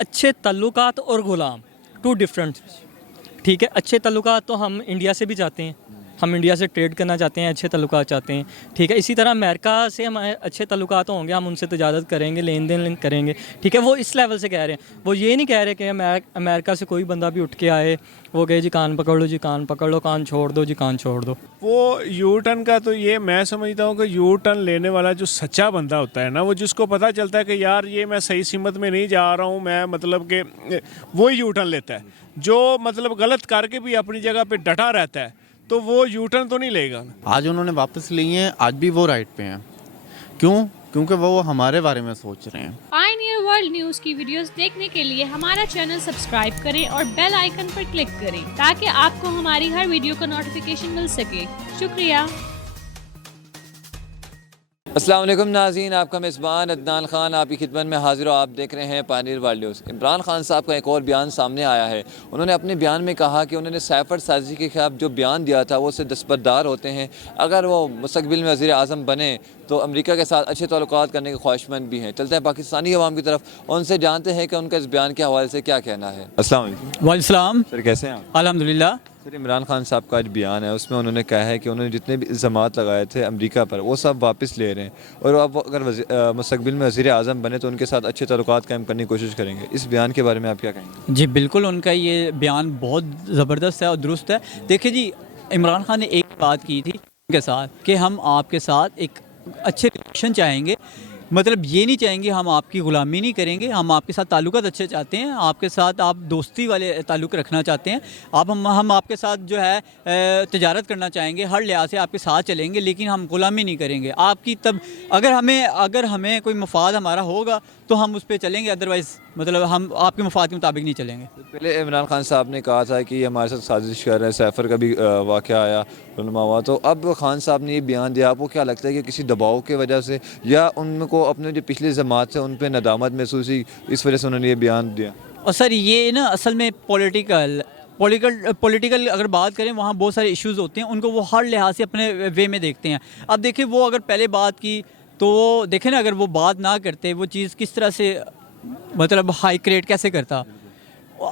अच्छे ताल्लुकात और ग़ुलाम टू डिफरेंट। ठीक है, अच्छे ताल्लुकात तो हम इंडिया से भी चाहते हैं, हम इंडिया से ट्रेड करना चाहते हैं, अच्छे ताल्लुकात चाहते हैं। ठीक है, इसी तरह अमेरिका से हमारे अच्छे ताल्लुकात होंगे, हम उनसे तजारत करेंगे, लेन देन करेंगे। ठीक है, वो इस लेवल से कह रहे हैं, वो ये नहीं कह रहे कि अमेरिका से कोई बंदा भी उठ के आए वो कहे जी कान पकड़ लो, जी कान पकड़ लो, कान छोड़ दो, जी कान छोड़ दो। वो यू टर्न का तो ये मैं समझता हूँ कि यू टर्न लेने वाला जो सच्चा बंदा होता है ना, वो जिसको पता चलता है कि यार ये मैं सही सिमत में नहीं जा रहा हूँ, मैं मतलब कि वो यू टर्न लेता है। जो मतलब गलत करके भी अपनी जगह पे डटा रहता है तो वो यू टर्न तो नहीं लेगा। आज उन्होंने वापस लिए हैं, आज भी वो राइट पे हैं। क्यों? क्योंकि वो हमारे बारे में सोच रहे हैं। पायनियर वर्ल्ड न्यूज की वीडियोस देखने के लिए हमारा चैनल सब्सक्राइब करें और बेल आइकन पर क्लिक करें ताकि आपको हमारी हर वीडियो का नोटिफिकेशन मिल सके। शुक्रिया। अस्सलाम वालेकुम नाज़रीन, आपका मेज़बान अदनान ख़ान आपकी खिदमत में हाज़िर हो। आप देख रहे हैं Pioneer world news. Imran Khan साहब का एक और बयान सामने आया है। उन्होंने अपने बयान में कहा कि उन्होंने सैफर्ड साजी के खिलाफ जो बयान दिया था वो उससे दस्तबरदार होते हैं। अगर वो मुस्तक़बिल में वज़ीर आज़म बने तो अमेरिका के साथ अच्छे ताल्लुकात करने के ख्वाहिशमंद भी हैं। चलते हैं पाकिस्तानी अवाम की तरफ, उनसे जानते हैं कि उनका इस बयान के हवाले से क्या कहना है। अस्सलाम वालेकुम। वालेकुम सर, कैसे हैं आप? अल्हम्दुलिल्लाह। सर, इमरान खान साहब का आज बयान है, उसमें उन्होंने कहा है कि उन्होंने जितने भी इल्ज़ामात लगाए थे अमेरिका पर वो सब वापस ले रहे हैं और अब अगर मुस्तक़बिल में वज़ीर आज़म बने तो उनके साथ अच्छे ताल्लुकात कायम करने की कोशिश करेंगे। इस बयान के बारे में आप क्या कहेंगे? जी बिल्कुल, उनका ये बयान बहुत ज़बरदस्त है और दुरुस्त है। देखिए जी, इमरान खान ने एक बात की थी उनके साथ कि हम आपके साथ एक अच्छे रिलेशन चाहेंगे, मतलब ये नहीं चाहेंगे हम आपकी ग़ुलामी नहीं करेंगे, हम आपके साथ ताल्लुकात अच्छे चाहते हैं, आपके साथ आप दोस्ती वाले ताल्लुक़ रखना चाहते हैं, आप हम आपके साथ जो है तिजारत करना चाहेंगे, हर लिहाज से आपके साथ चलेंगे, लेकिन हम ग़ुलामी नहीं करेंगे आपकी। तब अगर हमें कोई मफाद हमारा होगा तो हम उस पर चलेंगे, अदरवाइज़ मतलब हम आपके मफाद के मुताबिक नहीं चलेंगे। पहले इमरान खान साहब ने कहा था कि हमारे साथ साजिश कर रहे हैं, सैफर का भी वाक़या आया, रुनमा हुआ, तो अब खान साहब ने ये बयान दिया। आपको क्या लगता है कि किसी दबाव की वजह से या उनको अपने जो पिछले जमात से उन पर नदामत महसूस हुई, इस वजह से उन्होंने ये बयान दिया? और सर ये ना असल में पॉलिटिकल अगर बात करें, वहाँ बहुत सारे इश्यूज़ होते हैं, उनको वो हर लिहाज से अपने वे में देखते हैं। अब देखिए, वो अगर पहले बात की तो देखें ना, अगर वो बात ना करते वो चीज़ किस तरह से मतलब हाई क्रिएट कैसे करता।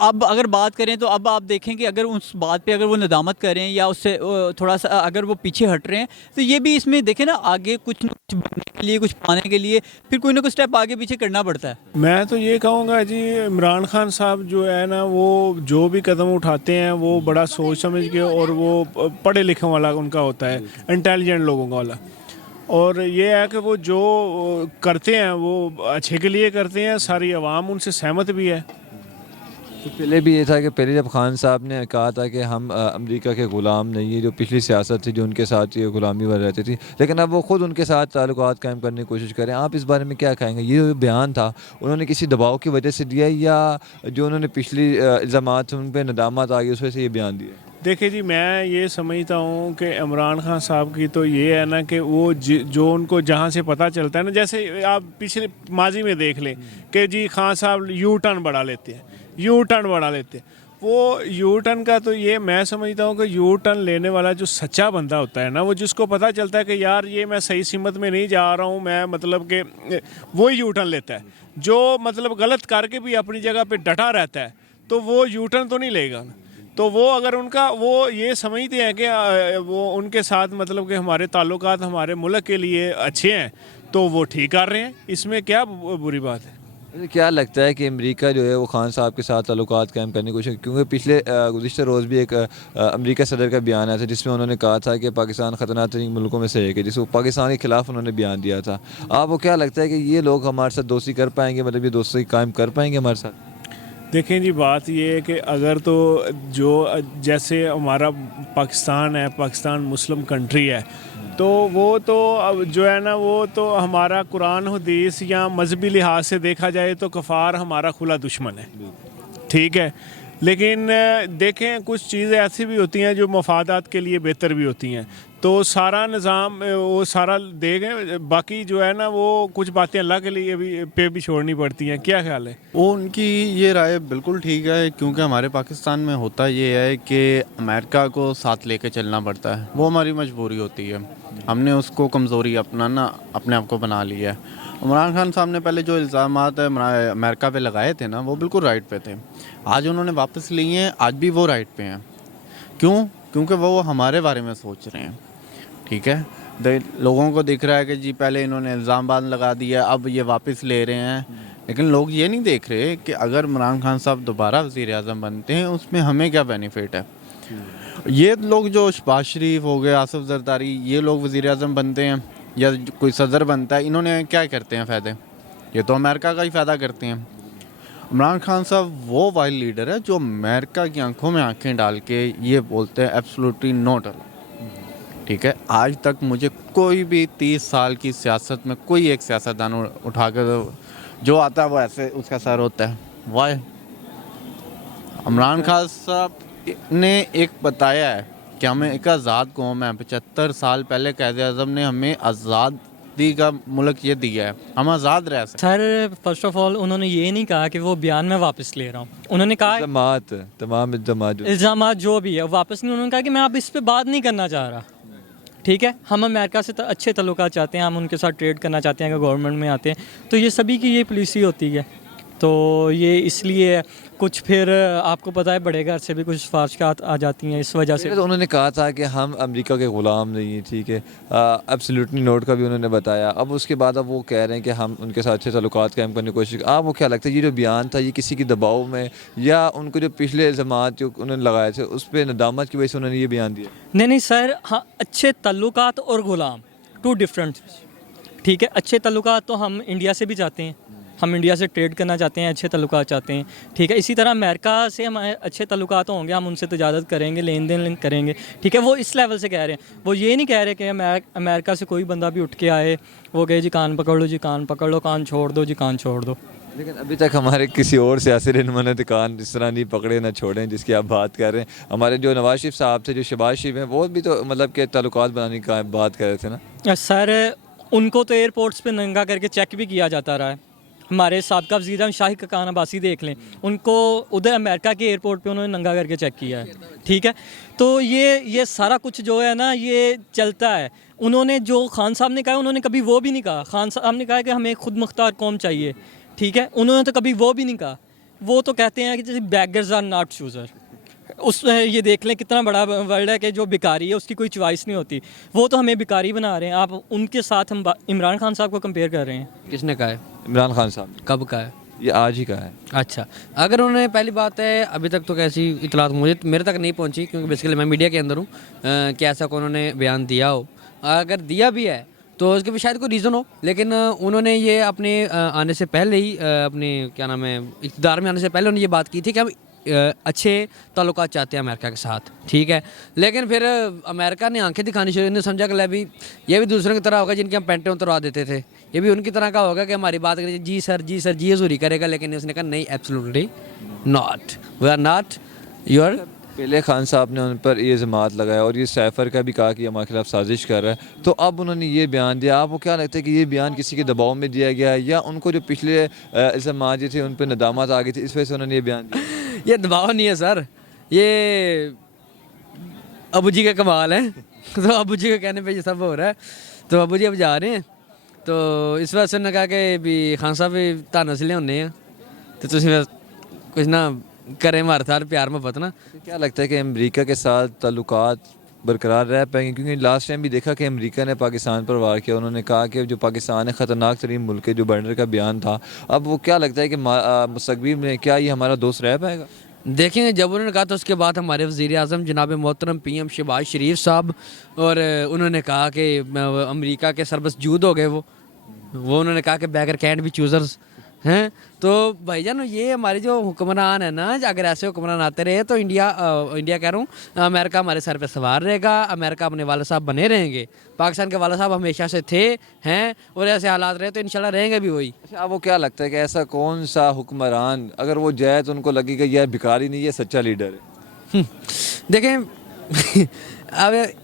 अब अगर बात करें तो अब आप देखें कि अगर उस बात पे अगर वो नदामत करें या उससे थोड़ा सा अगर वो पीछे हट रहे हैं तो ये भी इसमें देखें ना, आगे कुछ न कुछ बनने के लिए, कुछ पाने के लिए फिर कोई ना कोई स्टेप आगे पीछे करना पड़ता है। मैं तो ये कहूँगा जी, इमरान खान साहब जो है ना, वो जो भी कदम उठाते हैं वो बड़ा सोच समझ के, और वो पढ़े लिखे वाला उनका होता है, इंटेलिजेंट लोगों का वाला। और ये है कि वो जो करते हैं वो अच्छे के लिए करते हैं, सारी आवाम उनसे सहमत भी है। तो पहले भी ये था कि पहले जब खान साहब ने कहा था कि हम अमेरिका के ग़ुलाम नहीं है, जो पिछली सियासत थी जो उनके साथ ये ग़ुलामी वाली रहती थी, लेकिन अब वो ख़ुद उनके साथ ताल्लुकात कायम करने की कोशिश करें। आप इस बारे में क्या कहेंगे? ये जो बयान था उन्होंने किसी दबाव की वजह से दिया या जो उन्होंने पिछली इल्ज़ामात थे उन पर नदामत आ गई उस वजह से ये बयान दिया? देखिए जी, मैं ये समझता हूँ कि इमरान खान साहब की तो ये है ना कि वो जो उनको जहाँ से पता चलता है ना, जैसे आप पिछले माजी में देख लें कि जी खान साहब यू टर्न बढ़ा लेते हैं, यू टर्न बढ़ा लेते हैं। वो यू टर्न का तो ये मैं समझता हूँ कि यू टर्न लेने वाला जो सच्चा बंदा होता है ना, वो जिसको पता चलता है कि यार ये मैं सही सिमत में नहीं जा रहा हूँ, मैं मतलब कि वो यू टर्न लेता है। जो मतलब गलत करके भी अपनी जगह पे डटा रहता है तो वो यू टर्न तो नहीं लेगा। तो वो अगर उनका वो ये समझते हैं कि वो उनके साथ मतलब कि हमारे ताल्लुकात हमारे मुल्क के लिए अच्छे हैं तो वो ठीक कर रहे हैं, इसमें क्या बुरी बात है? क्या लगता है कि अमेरिका जो है वो खान साहब के साथ ताल्लुकात कायम करने की कोशिश, क्योंकि पिछले गुज़िश्ता रोज़ भी एक अमेरिका सदर का बयान आया था जिसमें उन्होंने कहा था कि पाकिस्तान ख़तरनाक तरीन मुल्कों में से एक है, जिसको पाकिस्तान के ख़िलाफ़ उन्होंने बयान दिया था। आपको क्या लगता है कि ये लोग हमारे साथ दोस्ती कर पाएंगे, मतलब ये दोस्ती कायम कर पाएंगे हमारे साथ? देखें जी, बात ये है कि अगर तो जो जैसे हमारा पाकिस्तान है, पाकिस्तान मुस्लिम कंट्री है, तो वो तो अब जो है ना, वो तो हमारा कुरान हदीस या मजहबी लिहाज से देखा जाए तो कफ़ार हमारा खुला दुश्मन है, ठीक है। लेकिन देखें, कुछ चीज़ें ऐसी भी होती हैं जो मफादात के लिए बेहतर भी होती हैं, तो सारा निज़ाम वो सारा देंगे, बाकी जो है ना वो कुछ बातें अल्लाह के लिए भी छोड़नी पड़ती हैं। क्या ख्याल है? वो उनकी ये राय बिल्कुल ठीक है, क्योंकि हमारे पाकिस्तान में होता ये है कि अमेरिका को साथ लेके चलना पड़ता है, वो हमारी मजबूरी होती है। हमने उसको कमज़ोरी अपनाना अपने आप को बना लिया है। इमरान खान साहब ने पहले जो इल्ज़ामात अमेरिका पे लगाए थे ना, वो बिल्कुल राइट पे थे। आज उन्होंने वापस लिए हैं, आज भी वो राइट पे हैं। क्यों? क्योंकि वो हमारे बारे में सोच रहे हैं। ठीक है, लोगों को दिख रहा है कि जी पहले इन्होंने इल्ज़ाम लगा दिया, अब ये वापस ले रहे हैं, लेकिन लोग ये नहीं देख रहे कि अगर इमरान खान साहब दोबारा वज़ीर आज़म बनते हैं उसमें हमें क्या बेनिफिट है। ये लोग जो शहबाज शरीफ हो गए, आसिफ जरदारी, ये लोग वज़ीर आज़म बनते हैं या कोई सदर बनता है, इन्होंने क्या करते हैं फ़ायदे? ये तो अमेरिका का ही फ़ायदा करते हैं। इमरान खान साहब वो वाइल्ड लीडर है जो अमेरिका की आंखों में आंखें डाल के ये बोलते हैं एब्सोल्युटली नॉट अलाउड। ठीक है, आज तक मुझे कोई भी 30 साल की सियासत में कोई एक सियासतदान उठा कर जो आता है वो ऐसे उसका सर होता है। वाई? इमरान खान साहब ने एक बताया है कि हमें एक आज़ाद कौम है, 75 साल पहले कायदे आज़म ने हमें आज़ादी का मुल्क ये दिया है, हम आज़ाद रह सकते। सर फर्स्ट ऑफ ऑल उन्होंने ये नहीं कहा कि वो बयान में वापस ले रहा हूँ। उन्होंने कहा तमाम इल्ज़ाम जो भी है वापस नहीं। उन्होंने कहा कि मैं अब इस पर बात नहीं करना चाह रहा। ठीक है, हम अमेरिका से अच्छे तल्लुकात चाहते हैं, हम उनके साथ ट्रेड करना चाहते हैं अगर गवर्नमेंट में आते हैं, तो ये सभी की ये पॉलिसी होती है। तो ये इसलिए कुछ फिर आपको पता है बड़े घर से भी कुछ सिफारिशात आ जाती हैं इस वजह से। तो उन्होंने कहा था कि हम अमेरिका के ग़ुलाम नहीं हैं, ठीक है, एब्सोल्युटली नोट का भी उन्होंने बताया। अब उसके बाद अब वो कह रहे हैं कि हम उनके साथ अच्छे ताल्लुकात कायम करने की कोशिश। आपको क्या लगता है ये जो बयान था ये किसी के दबाव में या उनको जो पिछले इल्ज़ामात जो उन्होंने लगाए थे उस पर नदामत की वजह से उन्होंने ये बयान दिया? नहीं सर, हाँ, अच्छे तल्लुकात और ग़ुलाम टू डिफरेंट। ठीक है, अच्छे तल्लुकात तो हम इंडिया से भी चाहते हैं, हम इंडिया से ट्रेड करना चाहते हैं, अच्छे तल्लुकात चाहते हैं। ठीक है, इसी तरह अमेरिका से हमारे अच्छे तल्लुकात होंगे, हम उनसे तजारत करेंगे, लेन देन करेंगे। ठीक है, वो इस लेवल से कह रहे हैं, वो ये नहीं कह रहे कि अमेरिका से कोई बंदा भी उठ के आए वो कहे जी कान पकड़ लो, जी कान पकड़ लो, कान छोड़ दो, जी कान छोड़ दो। लेकिन अभी तक हमारे किसी और सियासी रहनुमा ने तो कान इस तरह नहीं पकड़े ना छोड़े जिसकी आप बात कर रहे हैं। हमारे जो नवाज शरीफ साहब थे, जो शहबाज शरीफ हैं, वो भी तो मतलब के ताल्लुकात बनाने की बात कर रहे थे ना। सर उनको तो एयरपोर्ट्स पे नंगा करके चेक भी किया जाता रहा है। हमारे साबका वज़ीर शाहिद खान अब्बासी देख लें, उनको उधर अमेरिका के एयरपोर्ट पे उन्होंने नंगा करके चेक किया है। ठीक है, तो ये सारा कुछ जो है ना ये चलता है। उन्होंने जो खान साहब ने कहा उन्होंने कभी वो भी नहीं कहा। खान साहब ने कहा कि हमें खुद मुख्तार कौम चाहिए। ठीक है, उन्होंने तो कभी वो भी नहीं कहा। वो तो कहते हैं कि जैसे बैगर्स आर नॉट चूज़र। ये देख लें कितना बड़ा वर्ल्ड है कि जो भिखारी है उसकी कोई चॉइस नहीं होती, वो तो हमें भिखारी बना रहे हैं। आप उनके साथ हम इमरान खान साहब को कंपेयर कर रहे हैं। किसने कहा है? इमरान खान साहब कब कहा है? ये आज ही कहा है। अच्छा, अगर उन्होंने पहली बात है अभी तक तो कैसी इतलात मेरे तक नहीं पहुंची, क्योंकि बेसिकली मैं मीडिया के अंदर हूँ, कि ऐसा को उन्होंने बयान दिया हो। अगर दिया भी है तो उसके भी शायद कोई रीज़न हो, लेकिन उन्होंने ये अपने आने से पहले ही अपने क्या नाम है इक़्तिदार में आने से पहले उन्होंने ये बात की थी कि हम अच्छे ताल्लुकात चाहते हैं अमेरिका के साथ। ठीक है, लेकिन फिर अमेरिका ने आंखें दिखानी शुरू, इन्होंने समझा कि भी ये भी दूसरों की तरह होगा जिनकी हम पेंटें उतरवा देते थे, ये भी उनकी तरह का होगा कि हमारी बात करें जी सर जी सर जी हजूरी करेगा। लेकिन उसने कहा नहीं, absolutely not, we are not your. पहले खान साहब ने उन पर ये ज़मात लगाया और ये सैफर का भी कहा कि हमारे खिलाफ साजिश कर रहा है, तो अब उन्होंने ये बयान दिया। आपको क्या लगता है कि ये बयान किसी के दबाव में दिया गया है या उनको जो पिछले इल्ज़ामात जो थे उन पर नदामत आ गई थी इस वजह से उन्होंने ये बयान दिया? ये दबाव नहीं है सर, ये अबू जी का कमाल है। तो अबू जी के कहने पे ये सब हो रहा है। तो अबू जी अब जा रहे हैं, तो इस वजह से उन्होंने कहा कि भी खान साहब भी ताना सिले होने हैं, तो कुछ ना करें हमारे साथ प्यार मोहब्बत ना। तो क्या लगता है कि अमेरिका के साथ ताल्लुकात बरकरार रह पाएंगे? क्योंकि लास्ट टाइम भी देखा कि अमेरिका ने पाकिस्तान पर वार किया, उन्होंने कहा कि जो पाकिस्तान है ख़तरनाक तरीन मुल्क है, जो बर्नर का बयान था। अब वो क्या लगता है कि मुस्तक़बिल में क्या ये हमारा दोस्त रह पाएगा? देखेंगे, जब उन्होंने कहा तो उसके बाद हमारे वज़ीर आज़म जनाब मोहतरम PM शहबाज शरीफ साहब, और उन्होंने कहा कि अमेरिका के सरबसजूद हो गए वो उन्होंने कहा कि बैगर कैंट भी चूज़र्स हैं। तो भाईजान ये हमारे जो हुक्मरान है ना, अगर ऐसे हुक्मरान आते रहे तो इंडिया कह रहा हूँ, अमेरिका हमारे सर पे सवार रहेगा, अमेरिका अपने वाले साहब बने रहेंगे, पाकिस्तान के वाले साहब हमेशा से थे हैं, और ऐसे हालात रहे तो इंशाल्लाह रहेंगे भी वही। अच्छा, अब वो क्या लगता है कि ऐसा कौन सा हुक्मरान अगर वो जाए तो उनको लगेगा यार भिखारी नहीं, ये सच्चा लीडर है? देखें अब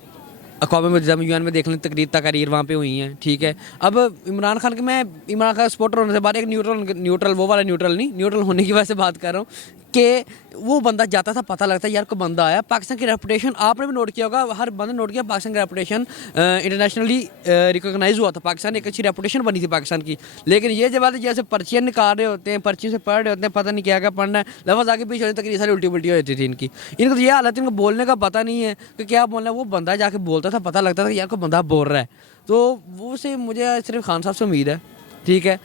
अक़वाम मुत्तहिदा UN में देख लें, तकरीर वहाँ पे हुई हैं। ठीक है, अब इमरान खान का सपोर्टर होने से बात, एक न्यूट्रल वो वाला न्यूट्रल नहीं, न्यूट्रल होने की वजह से बात कर रहा हूँ कि वो बंदा जाता था, पता लगता है यार कोई बंदा आया। पाकिस्तान की रेपुटेशन आपने भी नोट किया होगा, हर बंदे ने नोट किया, पाकिस्तान की रेपुटेशन इंटरनेशनली रिकॉग्नाइज हुआ था, पाकिस्तान एक अच्छी रेपुटेशन बनी थी पाकिस्तान की। लेकिन ये जब जैसे पर्चियाँ निकाल रहे होते हैं, पर्ची से पढ़ रहे होते हैं, पता नहीं क्या क्या पढ़ना है, लफ्ज़ आगे पीछे होते तक ये सारी उल्टी पुल्टी होती थी इनको तो ये हालत, इनको बोलने का पता नहीं है कि क्या बोलना है। वो बंदा जाके बोलता था, पता लगता था कि यार कोई बंदा बोल रहा है। तो वो से मुझे सिर्फ खान साहब से उम्मीद है, ठीक है।